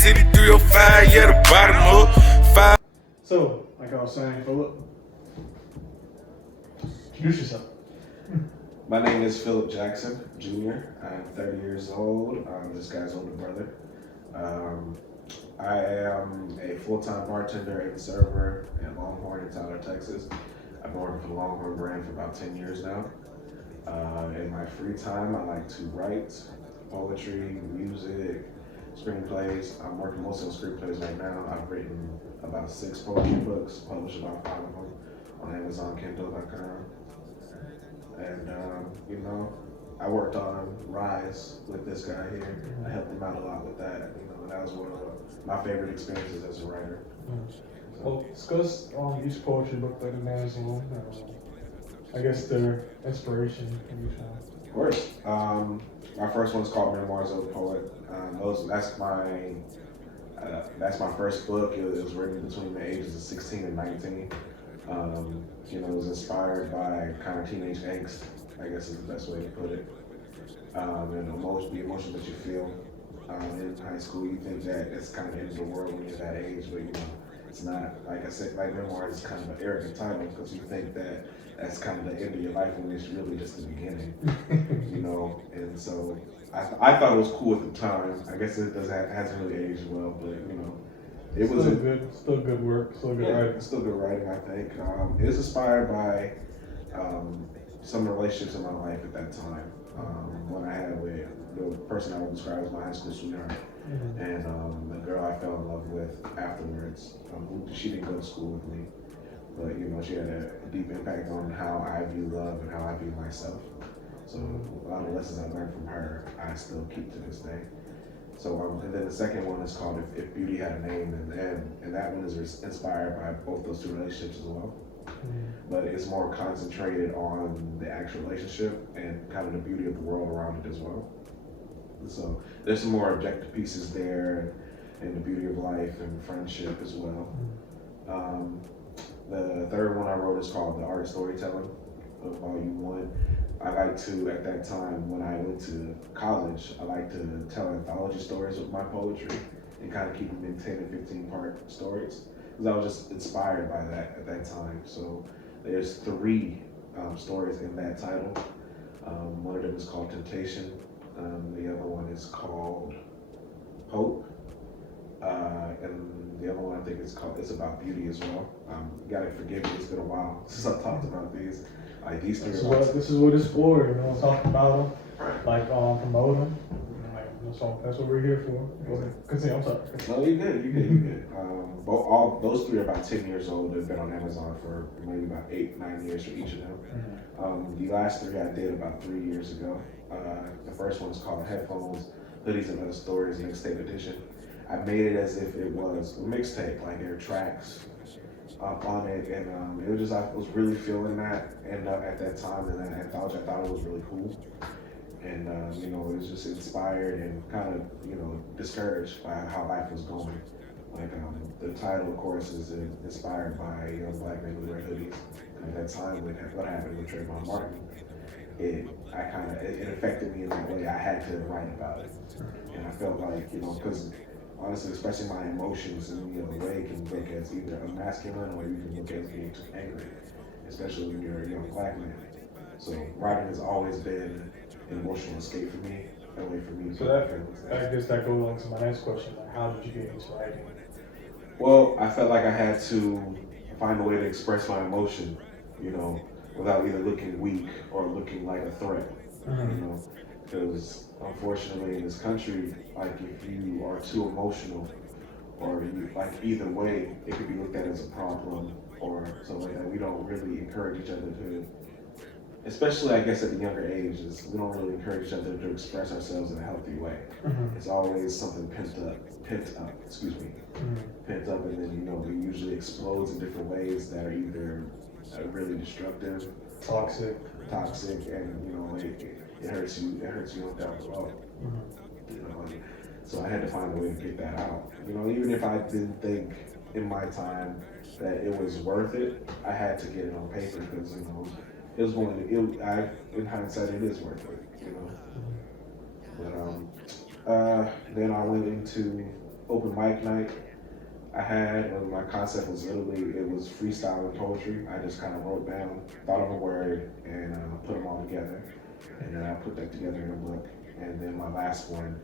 city 305, yeah, the bottom up. Five. So, like I was saying, Philip, introduce yourself. My name is Philip Jackson Jr. I'm 30 years old. I'm this guy's older brother. I am a full-time bartender and server at Longhorn in Tyler, Texas. I've been working for the Longhorn brand for about 10 years now. In my free time, I like to write poetry, music, screenplays. I'm working mostly on screenplays right now. I've written about 6 poetry books, published about 5 of them on Amazon Kindle.com. And, I worked on Rise with this guy here. I helped him out a lot with that. That was one of my favorite experiences as a writer. Well, discuss each poetry book that in Amazon. I guess their inspiration from each one. Of course. My first one's called Memoirs of a Poet. That's my first book. It was written between the ages of 16 and 19. It was inspired by kind of teenage angst, I guess is the best way to put it. And the emotion that you feel in high school. You think that it's kind of the end of the world when you're that age, but it's not. Like I said, like Memoirs is kind of an arrogant title because you think that that's kind of the end of your life when it's really just the beginning, And so I thought it was cool at the time. I guess it hasn't really aged well, but it was still good work, still good writing. Still good writing, I think. It was inspired by some relationships in my life at that time. When I had with the person I would describe as my high school sweetheart, and the girl I fell in love with afterwards. She didn't go to school with me, but she had a deep impact on how I view love and how I view myself. So a lot of lessons I learned from her, I still keep to this day. So and then the second one is called If Beauty Had a Name, and that one is inspired by both those two relationships as well. But it's more concentrated on the actual relationship and kind of the beauty of the world around it as well. So there's some more objective pieces there, and the beauty of life and friendship as well. The third one I wrote is called The Art of Storytelling, Volume 1. I like to, at that time when I went to college, I like to tell anthology stories with my poetry and kind of keep them in 10 and 15-part stories. Because I was just inspired by that at that time. So there's 3 stories in that title. One of them is called Temptation. The other one is called Hope. And the other one I think it's about beauty as well. You gotta forgive me, it's been a while since I talked about these. Like these 3 This is what it's for, talk about them, right. like promote them. That's what we're here for. Continue, I'm sorry. No, you're good. All those 3 are about 10 years old. They've been on Amazon for maybe about 8-9 years for each of them. The last 3 I did about 3 years ago. The first one is called Headphones, Hoodies and Other Stories Mixtape Edition. I made it as if it was a mixtape, like there are tracks on it, and it was just, I was really feeling that, and at that time in that anthology, I thought it was really cool. And it was just inspired and kind of discouraged by how life was going. Like the title, of course, is inspired by black men who wear hoodies. And at that time, with what happened with Trayvon Martin, it affected me in that way. I had to write about it, and I felt like because honestly, expressing my emotions in the way can look as either a masculine or you can look as being too angry, especially when you're a young black man. So writing has always been an emotional escape for me, a way for me to I guess that goes on to my next question. Like, how did you get into writing? Well, I felt like I had to find a way to express my emotion, without either looking weak or looking like a threat, because unfortunately in this country, like if you are too emotional or either way, it could be looked at as a problem or something like that. We don't really encourage each other to, especially I guess at the younger ages, we don't really encourage each other to express ourselves in a healthy way. It's always something pent up, and then it usually explodes in different ways that are either really destructive, toxic, and it hurts you down below. So I had to find a way to get that out. Even if I didn't think in my time that it was worth it, I had to get it on paper because it was going to. In hindsight, it is worth it. But then I went into open mic night I had, when my concept was literally, it was freestyle and poetry. I just kind of wrote down, thought of a word, and put them all together. And then I put that together in a book. And then my last one,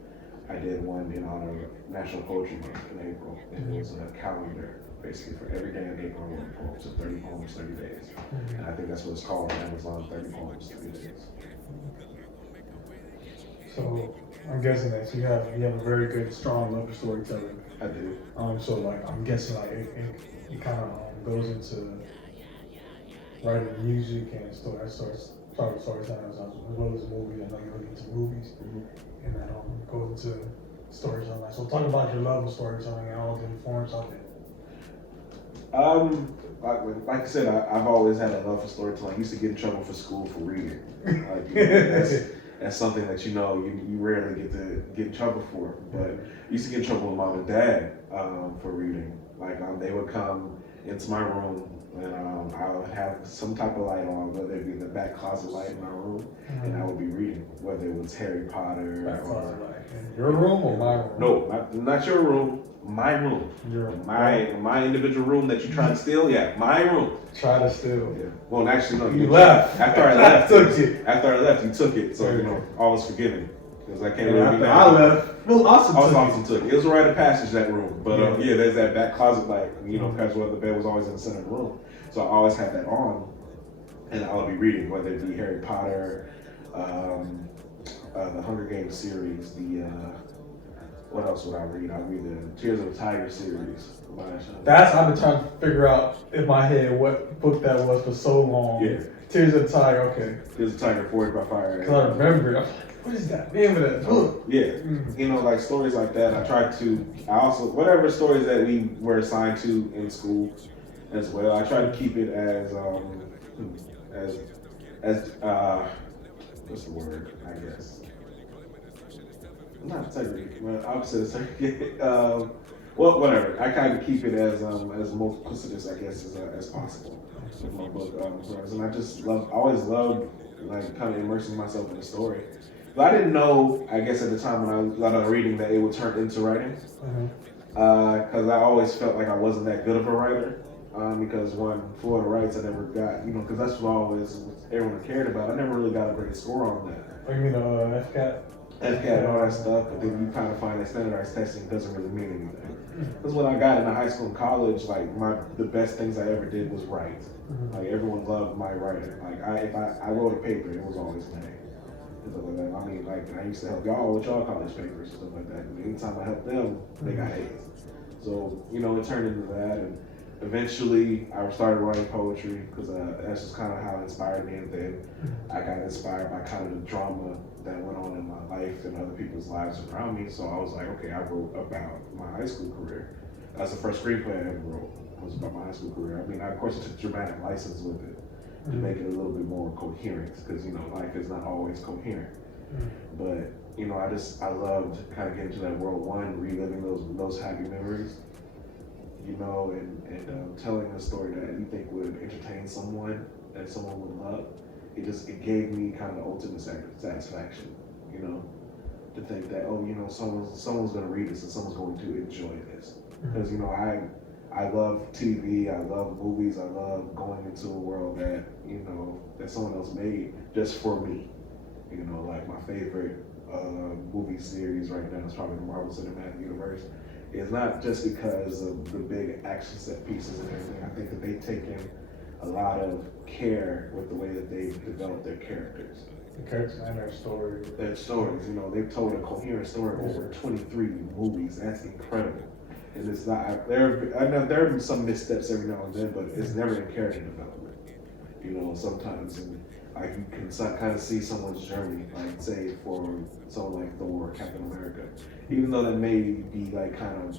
I did one in honor of National Poetry Month in April. And it was a calendar, basically, for every day in April I wrote poems, so 30 poems, 30 days. And I think that's what it's called on Amazon, 30 poems, 30 days. So I'm guessing that you have a very good, strong love for storytelling. I do. So like I'm guessing like it kind of goes into writing music and storytelling as well as movies. I know you're really into movies, and that goes into storytelling. So talk about your love of storytelling and all the different forms of it. Like I said, I've always had a love for storytelling. I used to get in trouble for school for reading. Like, that's something that you rarely get in trouble for. But I used to get in trouble with mom and dad for reading. Like they would come into my room and I would have some type of light on, whether it be the back closet light in my room, and I would be reading, whether it was Harry Potter. Back closet light. In your room or my room? No, not your room. My room. My individual room that you tried to steal. Yeah, my room. Try to steal. Yeah. Well, actually, no. You left. After I left, took it. After I left, you took it. So all was forgiven because I can't really be after mad. I left, Will also took it. It was a rite of passage, that room. But there's that back closet light. Because the bed was always in the center of the room, so I always had that on, and I would be reading, whether it be Harry Potter, the Hunger Games series, what else would I read? I read the Tears of the Tiger series. I've been trying to figure out in my head what book that was for so long. Yeah. Tears of the Tiger, okay. Tears of the Tiger, Forged by Fire. Because I remember it. I'm like, what is that name of that book? Yeah. Like stories like that. I also, whatever stories that we were assigned to in school as well, I try to keep it as what's the word, I guess? Not integrity, but opposite of integrity. Well, whatever. I kind of keep it as multiplicitous, I guess, as possible with my book. And I always loved like kind of immersing myself in the story. But I didn't know, I guess, at the time when I was reading that it would turn into writing. Because I always felt like I wasn't that good of a writer. Because Florida Writes, I never got, because that's what everyone cared about. I never really got a great score on that. Oh, you mean FCAT? FCAT and all that stuff, but then you kind of find that standardized testing doesn't really mean anything. Because when I got into high school and college, like the best things I ever did was write. Like everyone loved my writing. Like if I wrote a paper, it was always an A. And stuff like that. I mean, like I used to help y'all with y'all college papers and stuff like that. And anytime I helped them, they got A's. So it turned into that, and eventually I started writing poetry because that's just kind of how it inspired me. And then I got inspired by kind of the drama that went on in my life and other people's lives around me. So I was like, okay, I wrote about my high school career. That's the first screenplay I ever wrote, was about my high school career. I mean, of course, I took dramatic license with it to make it a little bit more coherent, because life is not always coherent. But I loved kind of getting to that world, reliving those happy memories, and telling a story that you think would entertain someone, that someone would love. It gave me kind of the ultimate satisfaction, to think that, someone's going to read this and someone's going to enjoy this. Because, I love TV, I love movies, I love going into a world that, that someone else made just for me. Like my favorite movie series right now is probably the Marvel Cinematic Universe. It's not just because of the big action set pieces and everything. I think that they've taken a lot of care with the way that they've developed their characters. The characters and their stories. Their stories, they've told a coherent story over 23 movies. That's incredible. And it's not, there have been some missteps every now and then, but it's never in character development. Sometimes, and like you can kind of see someone's journey, like say for someone like Thor or Captain America, even though that may be like kind of,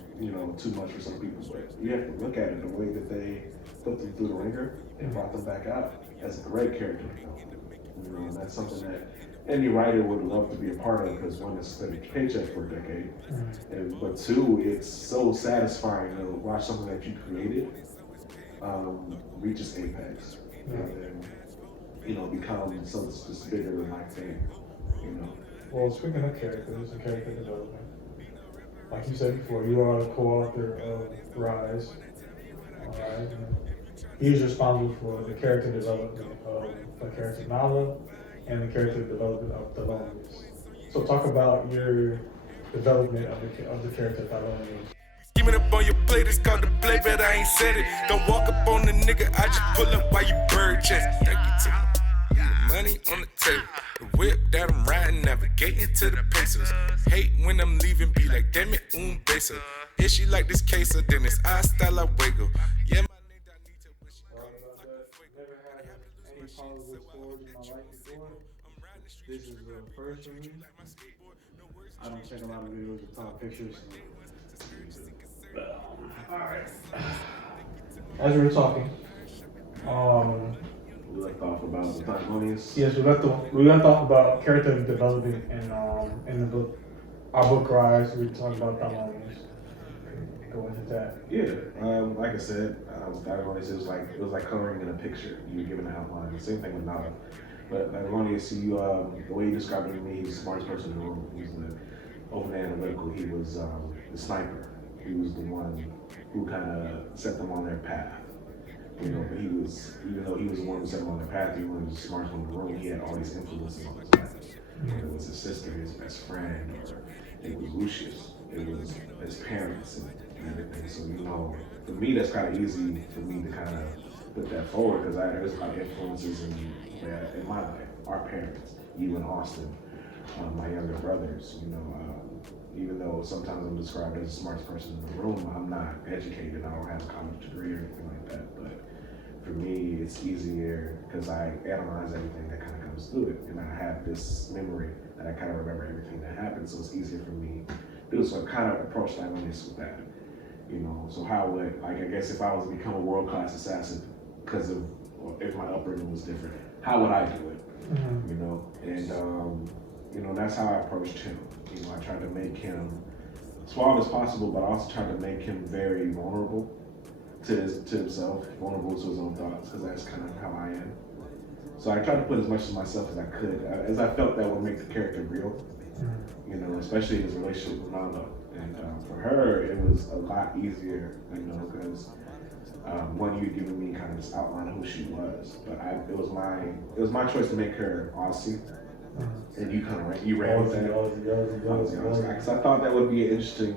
too much for some people, but you have to look at it the way that they put them through the ringer and brought them back out as a great character development. And that's something that any writer would love to be a part of, because one, it's spent a paycheck for a decade, but two, it's so satisfying to watch something that you created reach its apex, and become something just bigger than life thing. Well, speaking of characters and character development, like you said before, you are the co-author of Rise. Alright. He's responsible for the character development of the character Nala and the character development of Thelonious. So talk about your development of the character Thelonious. Give it up on your plate, it's called the play, but I ain't said it. Don't walk up on the nigga, I just pull up while you bird chest. Thank you to the money on the table. The whip that I'm riding, navigating to the pesos. Hate when I'm leaving, be like, damn it, beso. If she like this queso, then it's I style, I wiggle. Yeah, my nigga, I need to wish you Sorry about that. Never had any positive stories in my life before. This is the first for me. I don't take a lot of videos of top pictures. Alright. As we were talking, We left off about the Thelonious. yes, we left off about character development in the book. Our book Rise, we talked about Thelonious. Go into that. Yeah, like I said, Thelonious it was like coloring in a picture. You were given an outline. The same thing with Nala. But Thelonious, the way you described him to me, he's the smartest person in the room. He's the open analytical. He was the sniper. He was the one who kind of set them on their path. You know, but even though he was the one who set them on their path, he was the smartest one in the room. He had all these influences on his life. It was his sister, his best friend, or it was Lucius. It was his parents and everything. So, you know, for me, that's kind of easy for me to kind of put that forward because there's a lot of influences in my life. Our parents, you and Austin, my younger brothers, you know, even though sometimes I'm described as the smartest person in the room, I'm not educated. I don't have a college degree or anything like that. But for me, it's easier because I analyze everything that kind of comes through it. And I have this memory that I kind of remember everything that happened. So it's easier for me to do. So I kind of approach Thelonious with that. You know, so how would, like, I guess if I was to become a world-class assassin because of, or if my upbringing was different, how would I do it? Mm-hmm. You know, and, you know, that's how I approached him. You know, I tried to make him suave as possible, but I also tried to make him very vulnerable to himself, vulnerable to his own thoughts, because that's kind of how I am. So I tried to put as much of myself as I could, as I felt that would make the character real. You know, especially his relationship with Nala. And for her, it was a lot easier, you know, because one, you giving me kind of this outline of who she was, but it was my choice to make her Aussie. And you kind of ran with that. Because I thought that would be an interesting,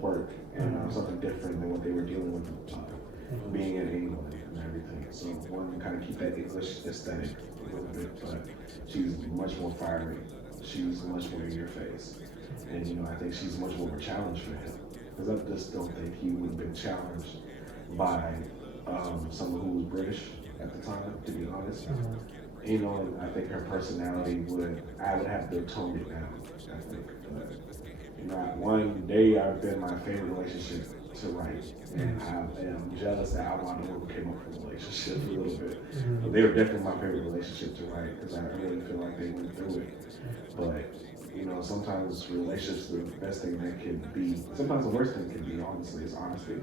quirk and something different than what they were dealing with at the time, being in England and everything. So one to kind of keep that English aesthetic a little bit, but she's much more fiery. She's much more in your face, and you know I think she's much more of a challenge for him because I just don't think he would have been challenged by someone who was British at the time, to be honest. You know, and I think her personality I would have to tone it down, I think. But, you know, one day I've been my favorite relationship to write, and I am jealous that I want to came up with a relationship a little bit. But they were definitely my favorite relationship to write because I really feel like they went through it. But, you know, sometimes relationships, the best thing that can be, sometimes the worst thing can be, honestly, is honesty.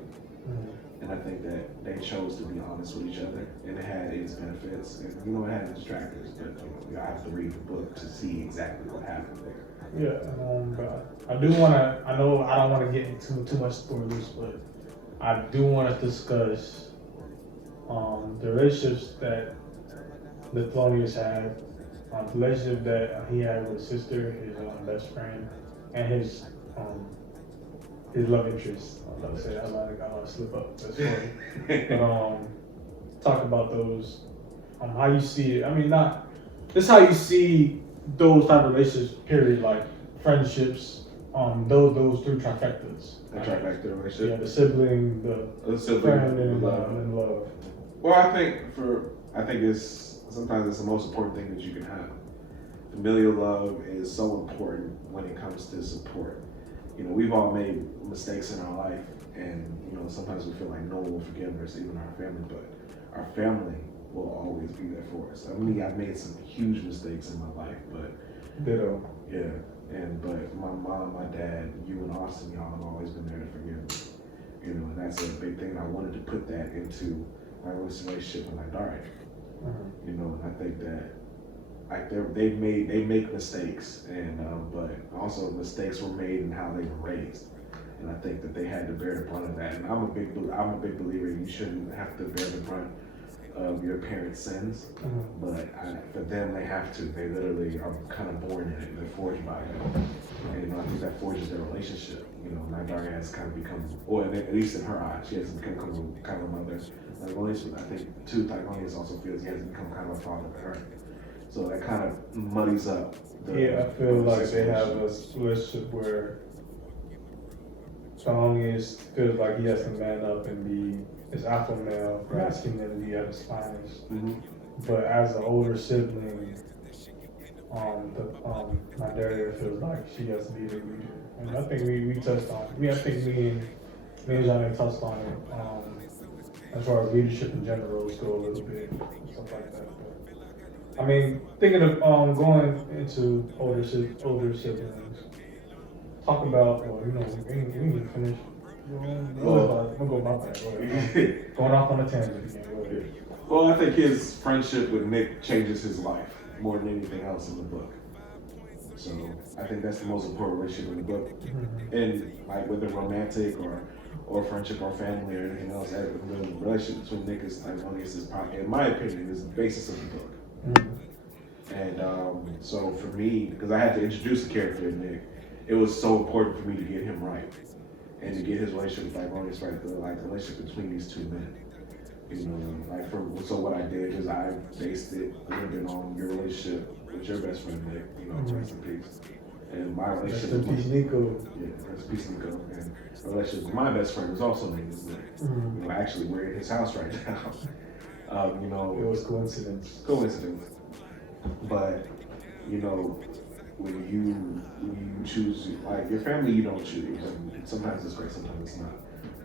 And I think that they chose to be honest with each other, and it had its benefits. And you know, it had its detractors, but you know, I have to read the book to see exactly what happened there. Yeah, but I do want to. I know I don't want to get into too much spoilers, but I do want to discuss the relationships that the Thelonious had, the relationship that he had with his sister, his best friend, and his love interest. I was about to say that, I want to slip up. That's funny. But talk about those. How you see it. I mean, not. This is how you see those type of relationships. Period. Like friendships. Those three trifectas. The trifecta relationship. Yeah, the sibling, the friend, and love. Well, I think it's sometimes it's the most important thing that you can have. Familial love is so important when it comes to support. You know, we've all made mistakes in our life, and you know, sometimes we feel like no one will forgive us, even our family. But our family will always be there for us. I mean, I've made some huge mistakes in my life, but Ditto. Yeah, but my mom, my dad, you and Austin, y'all have always been there to forgive me. You know, and that's a big thing. I wanted to put that into my relationship with my daughter. You know, and I think that like they make mistakes, and but also mistakes were made in how they were raised, and I think that they had to bear the brunt of that. And I'm a big believer you shouldn't have to bear the brunt of your parents' sins, but for them they have to. They literally are kind of born in it. They're forged by it, and I think that forges their relationship. My daughter has kind of become, or at least in her eyes, she has become kind of a mother. I think too, Thyonius also feels he has become kind of a father to her. So that kind of muddies up. I feel like they have a relationship where Thyonius feels like he has to man up and be his alpha male, masculinity at his finest. But as an older sibling, my Daria feels like she has to be the leader. And I think we touched on it. I think me and Johnny touched on it as far as leadership in general go a little bit, stuff like that. But, I mean, thinking of going into older siblings, talk about, we need to finish. I'm going to go my bad. Going off on a tangent again. Well, I think his friendship with Nick changes his life more than anything else in the book. So I think that's the most important relationship in the book. And like whether romantic or friendship or family or anything else, the relationship between Nick and Thyonius is probably, in my opinion, is the basis of the book. And so for me, because I had to introduce the character of Nick, it was so important for me to get him right and to get his relationship with Thyonius right, the relationship between these two men. So what I did is I based it a little bit on your relationship with your best friend Nick, rest in peace. And my relationship with Nico. Yeah, rest in peace Nico. And my relationship with my best friend was also named Nick. Actually we're in his house right now. It was coincidence. But when you choose, like your family, you don't choose. And sometimes it's great, sometimes it's not.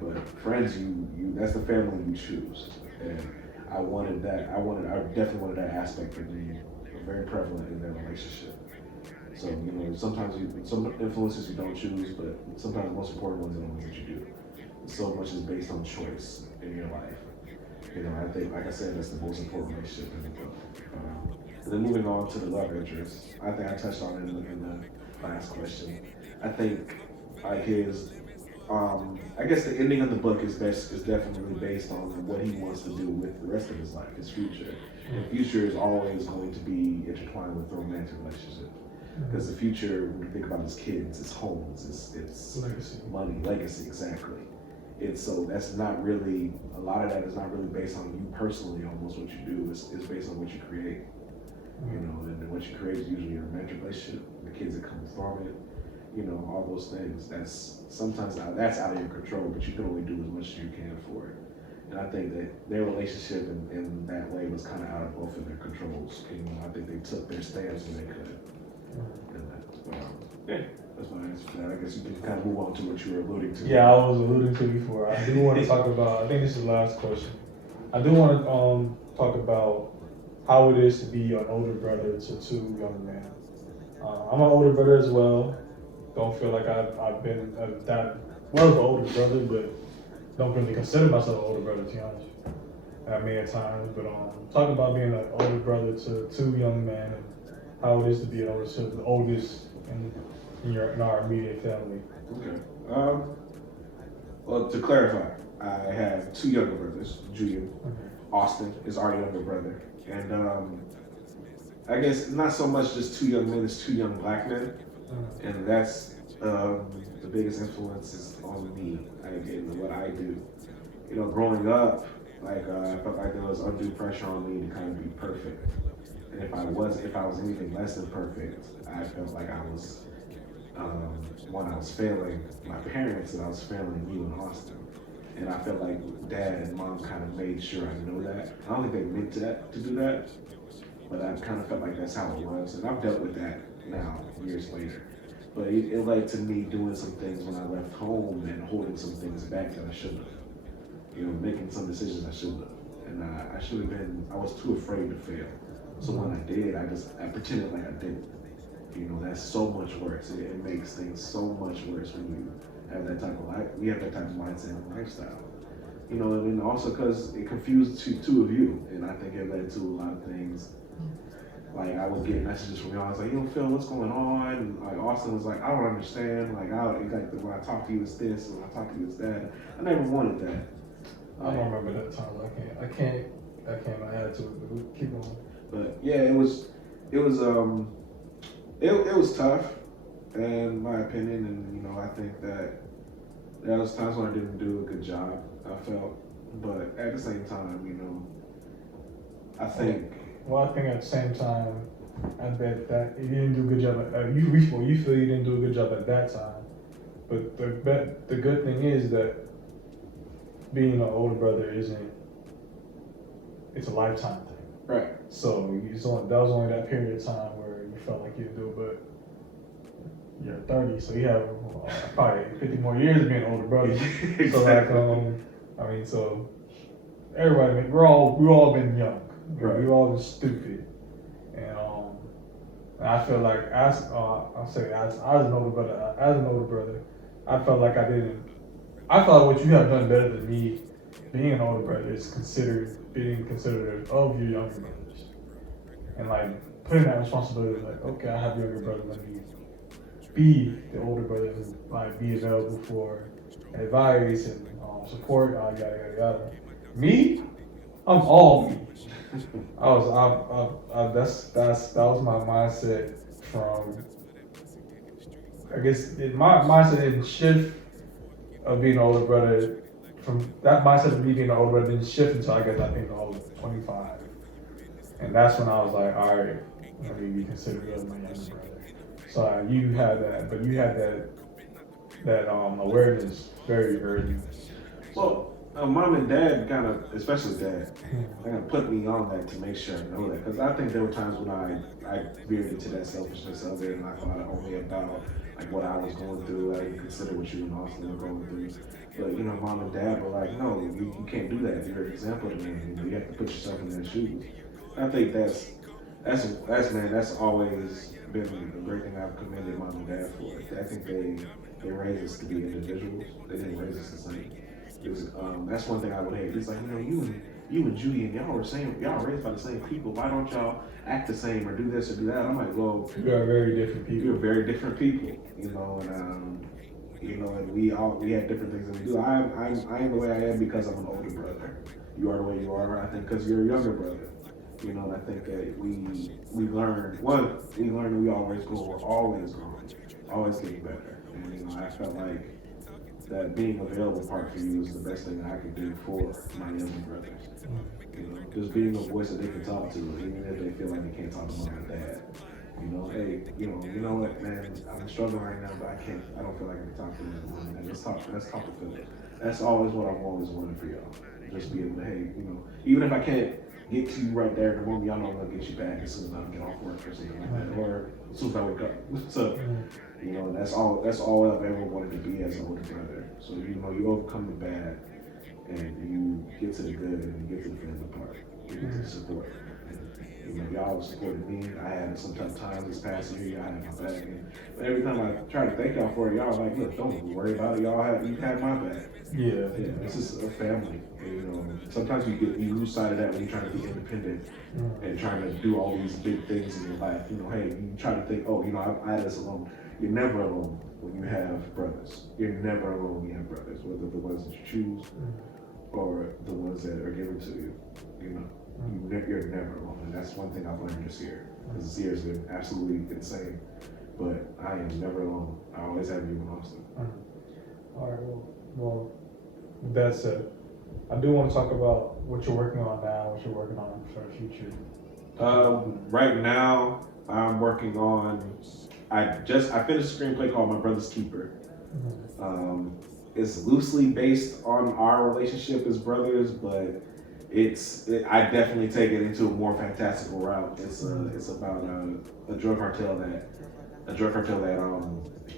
But friends, you that's the family you choose. And I definitely wanted that aspect to be very prevalent in their relationship. So sometimes some influences you don't choose, but sometimes the most important ones are the ones that you do. So much is based on choice in your life. I think, like I said, that's the most important relationship in the book. And then moving on to the love interest, I think I touched on it in the last question. I think I guess the ending of the book is definitely based on what he wants to do with the rest of his life, his future. The future is always going to be intertwined with the romantic relationship. Because the future, when you think about his kids, his homes, it's legacy. Money, legacy, exactly. So that's not really, a lot of that is not really based on you personally, almost what you do, it's based on what you create. And what you create is usually a romantic relationship, the kids that come from it, all those things. That's out of your control, but you can only do as much as you can for it. And I think that their relationship in that way was kind of out of both of their controls. I think they took their stance when they could. That's my answer to that. I guess you can kind of move on to what you were alluding to. Yeah, I was alluding to before. I do want to talk about, I think this is the last question. I do want to talk about how it is to be an older brother to two young men. I'm an older brother as well. Don't feel like I've been that well of an older brother, but don't really consider myself an older brother, to be honest. At many times, but talk about being an older brother to two young men and how it is to be the oldest in our immediate family. Okay. Well, to clarify, I have two younger brothers, Julian. Austin is our younger brother. And I guess not so much just two young men, it's two young black men. And that's the biggest influences on me and what I do. Growing up, I felt like there was undue pressure on me to kind of be perfect. And if I was anything less than perfect, I felt like I was failing my parents and I was failing you and Austin. And I felt like Dad and Mom kind of made sure I know that. I don't think they meant to do that, but I kind of felt like that's how it was. And I've dealt with that now, years later. But it led to me doing some things when I left home and holding some things back that I shouldn't have. Making some decisions I shouldn't have. And I was too afraid to fail. So when I did, I pretended like I didn't. That's so much worse. It makes things so much worse when you have that type of mindset and lifestyle. And also because it confused two of you, and I think it led to a lot of things Like I would get messages from y'all. I was like, "Yo, Phil, what's going on?" And like Austin was like, "I don't understand. Like, when I talk to you, it's this, and when I talk to you, it's that." I never wanted that. I don't remember that time. I can't add to it. But we keep on. But yeah, it was it was tough, in my opinion, and you know, I think that there was times when I didn't do a good job. I felt, but at the same time, you know, I think. Well, I think at the same time, I bet that you didn't do a good job. You feel you didn't do a good job at that time, but the good thing is that being an older brother isn't. It's a lifetime thing. Right. So that was only that period of time where you felt like you didn't do it, but you're 30, so you have probably 50 more years of being an older brother. Exactly. So like, so everybody, we've all been young. Right. We've all been stupid, and I feel like as an older brother, I felt like I thought what you have done better than me, being an older brother, is being considerate of your younger brothers, and like putting that responsibility, like, okay, I have younger brother, let me be the older brother and like be available for advice and support, yada yada yada. Me, I'm all me. That was my mindset from. I guess my mindset didn't shift of being an older brother. From that mindset of me being an older brother didn't shift until I think I was 25, and that's when I was like, all right, let me be considerate of my younger brother. So you had that, but you had that awareness very early. Well, mom and dad kind of, especially dad, kind of put me on that to make sure I know that. Because I think there were times when I veered into that selfishness of it, and I thought only about like what I was going through. I didn't consider what you and Austin were going through. But you know, mom and dad were like, "No, you can't do that. You're an example to me. You have to put yourself in their shoes." I think that's always been the great thing I've commended mom and dad for. I think they raised us to be individuals. They didn't raise us the same. That's one thing I would hate. It's like, you know, you and Judy and y'all were raised by the same people. Why don't y'all act the same or do this or do that? I'm like, well, you are very different people. You're very different people, you know, and and we had different things that we do. I am the way I am because I'm an older brother. You are the way you are, I think, because you're a younger brother. You know, and I think that we learned that we always grow. We're always growing, always getting better. And you know, I felt like that being available part for you is the best thing that I could do for my younger brothers. You know, just being a voice that they can talk to, even if they feel like they can't talk to mom and dad. You know, hey, you know what, man, I'm struggling right now, but I don't feel like I can talk to them. And let's talk to Phil. That's always what I've always wanted for y'all. Just be able to, hey, you know, even if I can't get to you right there in the moment, y'all know I'm gonna get you back as soon as I get off work or something like that, or as soon as I wake up. So, you know, that's all I've ever wanted to be as an older brother. So, you know, you overcome the bad and you get to the good and you get to the family part. You get to the support. And, you know, y'all supported me. I had some tough times this past year. Y'all had my back. But every time I try to thank y'all for it, y'all like, look, don't worry about it. You had my back. Yeah. This is a family. And, you know, sometimes you lose sight of that when you're trying to be independent and trying to do all these big things in your life. You know, hey, you try to think, oh, you know, I had this alone. You're never alone when you have brothers. You're never alone when you have brothers, whether the ones that you choose or the ones that are given to you. You know, you're never alone, and that's one thing I've learned this year. Because this year has been absolutely insane, but I am never alone. I always have you in Austin. All right. Well, with that said, I do want to talk about what you're working on now, what you're working on for the future. Right now, I'm working on. I finished a screenplay called My Brother's Keeper. It's loosely based on our relationship as brothers, but I definitely take it into a more fantastical route. It's about a drug cartel that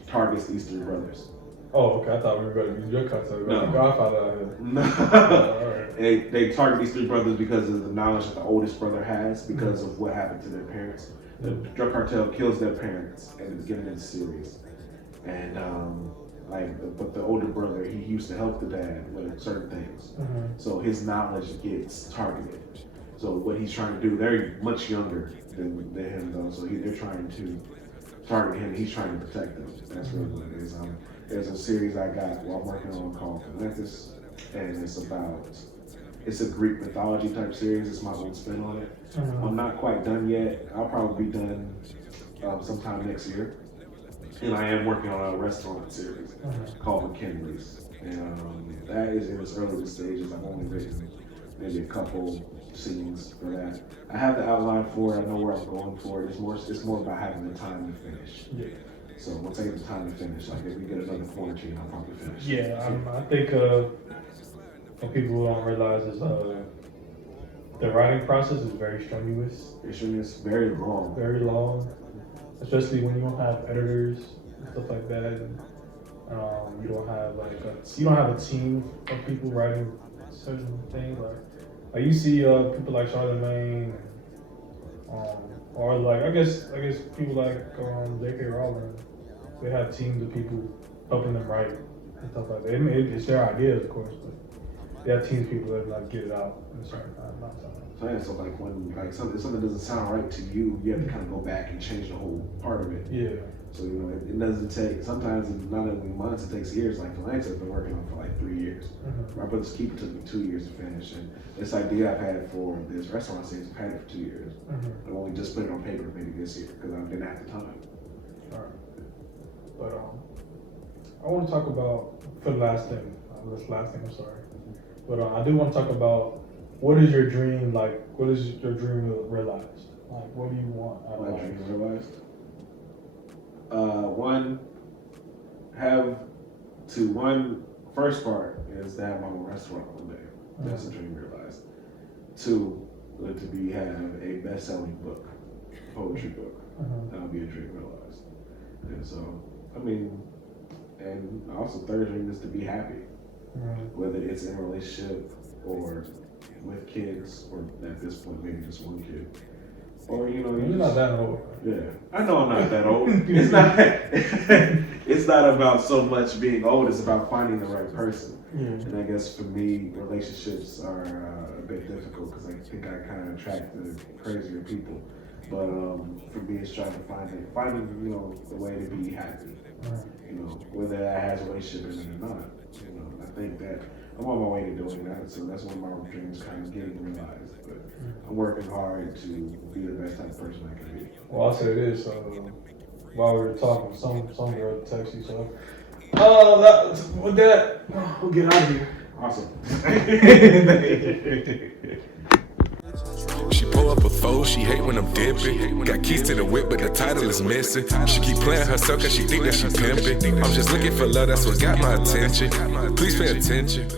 targets these three brothers. Oh, okay. I thought we were going to be your cartel. No. Godfather out here. No. All right. They target these three brothers because of the knowledge that the oldest brother has because of what happened to their parents. The drug cartel kills their parents at the beginning of the series, and but the older brother, he used to help the dad with certain things, so his knowledge gets targeted. So what he's trying to do, they're much younger than him though. So they're trying to target him. He's trying to protect them. That's really what it is. There's a series I got I'm working on called Atlantis, and it's a Greek mythology type series. It's my own spin on it. I'm not quite done yet. I'll probably be done sometime next year. And I am working on a restaurant series called McKinley's. And that is in its early stages. I've only written maybe a couple scenes for that. I have the outline for it. I know where I'm going for it. It's more about having the time to finish. Yeah. So once I get the time to finish, like if we get another quarantine, I'll probably finish. Yeah, I think what people don't realize is the writing process is very strenuous. It's very long. Very long, especially when you don't have editors and stuff like that. And, you don't have a team of people writing certain things. Like you see people like Charlemagne, or like I guess people like J.K. Rowling. They have teams of people helping them write and stuff like that. It's their ideas, of course, but they have teams of people that like get it out in a certain amount of time. So like when something doesn't sound right to you, you have to kind of go back and change the whole part of it. Yeah. So it doesn't take. Sometimes not only months, it takes years. Like Phalanx has been working on for like 3 years. My brother's Keeper took me 2 years to finish, and this idea I've had for this restaurant series, I've had it for 2 years. I've only just put it on paper maybe this year because I didn't have the time. All right. But I want to talk about for the last thing. I'm sorry. But I do want to talk about what is your dream like? What is your dream realized? Like, what do you want out of life? My dream realized. First part is to have my own restaurant one day. That's a dream realized. 2, to have a best-selling book, poetry book. That would be a dream realized. And so, and also third dream is to be happy. Whether it's in a relationship or with kids, or at this point maybe just one kid. Or you're not that old. Yeah, I know I'm not that old. It's not about so much being old. It's about finding the right person. And I guess for me, relationships are a bit difficult because I think I kind of attract the crazier people. But for me, it's trying to finding the way to be happy. Whether that has a relationship in it or not. I think that I'm on my way to doing that. So that's one of my dreams, kind of getting realized. But I'm working hard to be the best type of person I can be. Well, I'll say this. While we were talking, some girl texted you, so with that, we'll get out of here. Awesome. She pull up a foe, she hate when I'm dipping. Got keys to the whip, but the title is missing. She keep playing herself cause she think that she pimping. I'm just looking for love, that's what got my attention. Please pay attention.